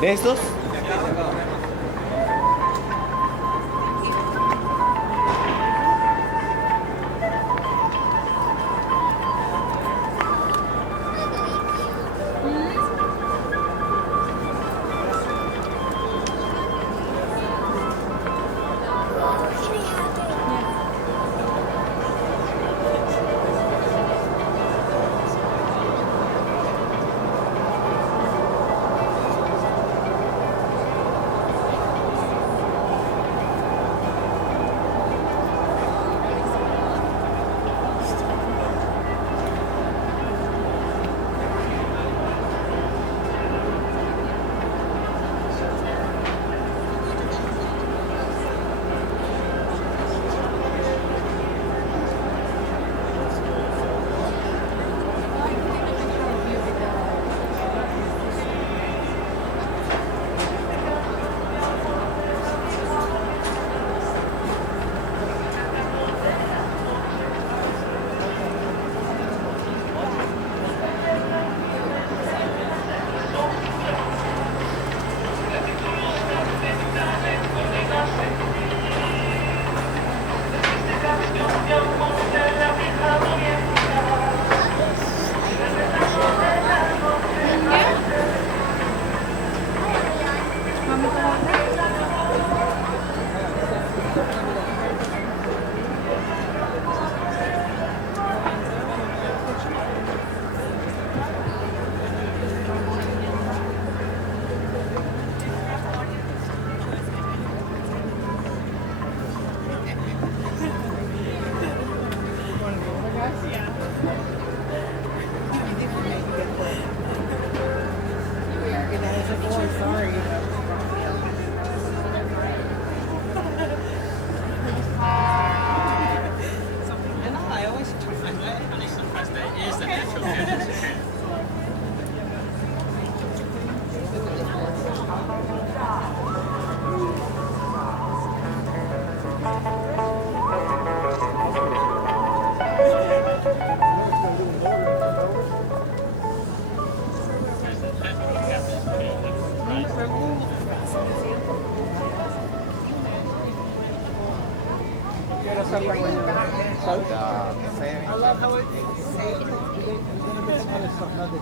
¿De estos?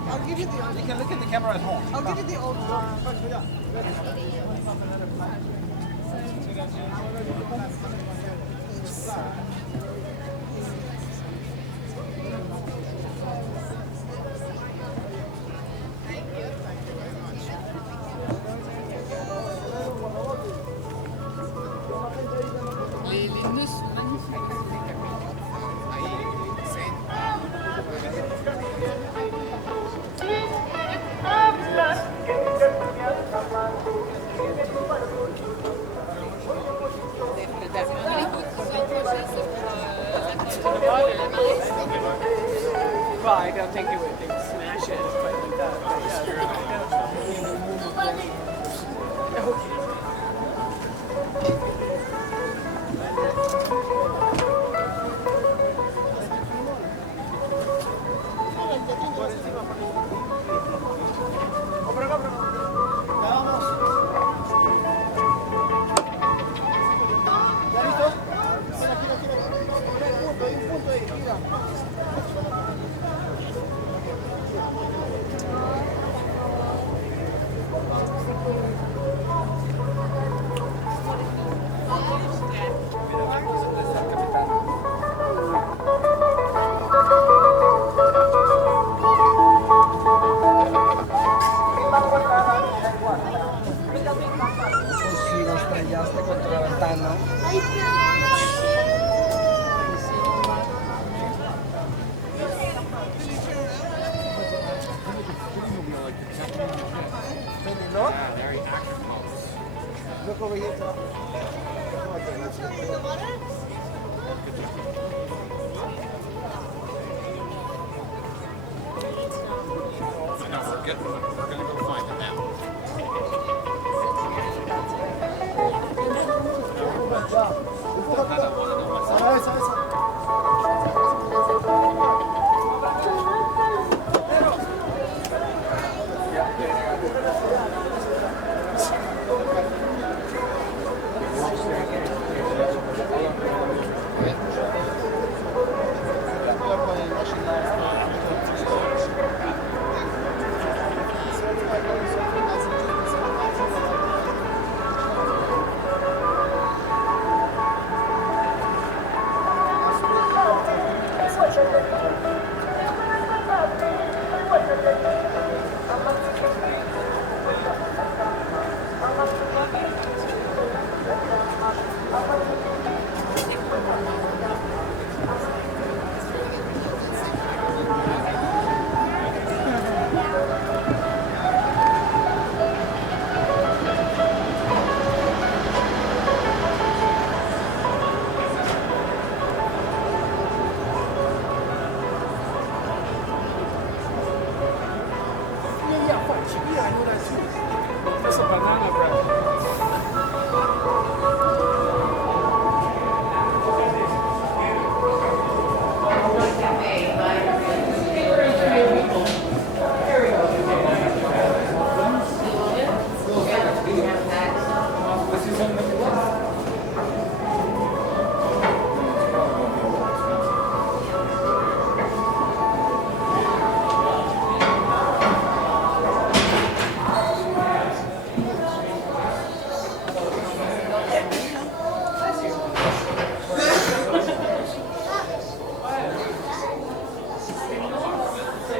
I'll give you the, you can look at the camera at home. I'll give you the old one. Well, I don't think they would smash it quite like that. But yeah. Si lo estrellaste contra la ventana. Look over here. No, we're gonna go find it now. I know that too. That's a banana bread.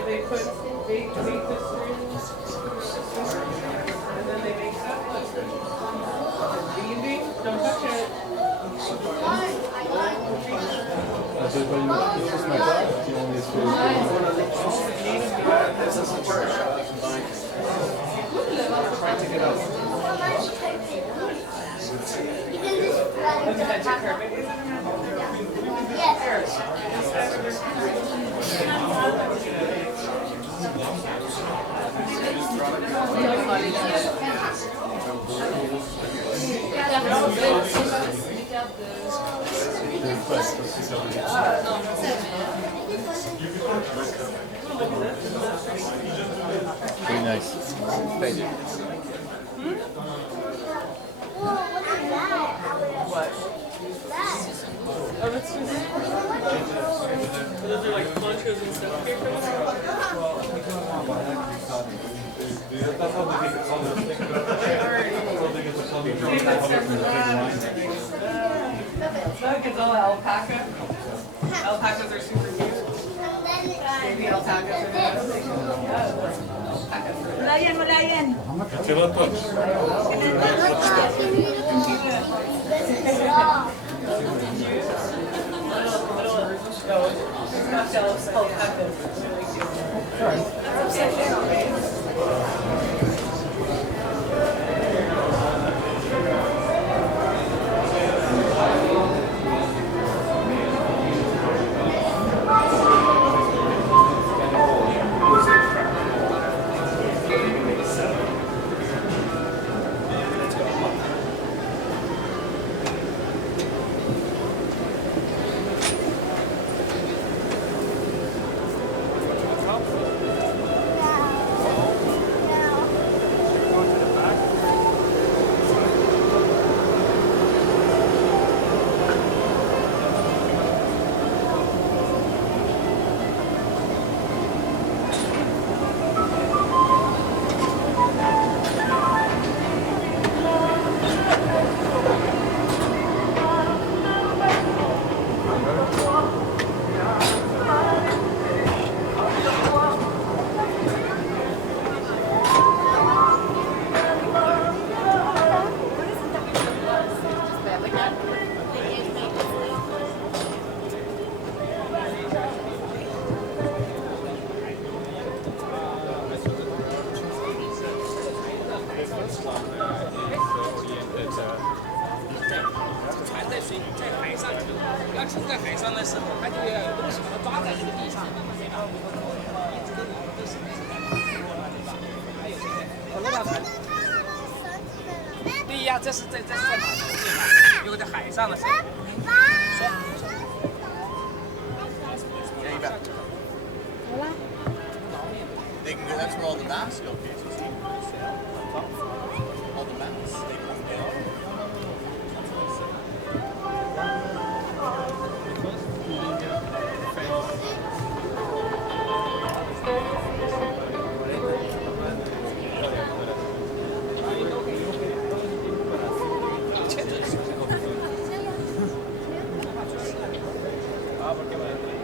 They put baked this and then they make that bean. Don't touch it. Very nice. Thank you. What? Oh, that's just... Those are like ponchos and stuff here from us. Look, it's all alpaca. Alpacas are super cute. Baby alpacas are nice. Mulayan, mulayan. Not jealous, alpacas. Really cute. They can go, that's where all the masks go, kids. You see? All the masks. They come down. porque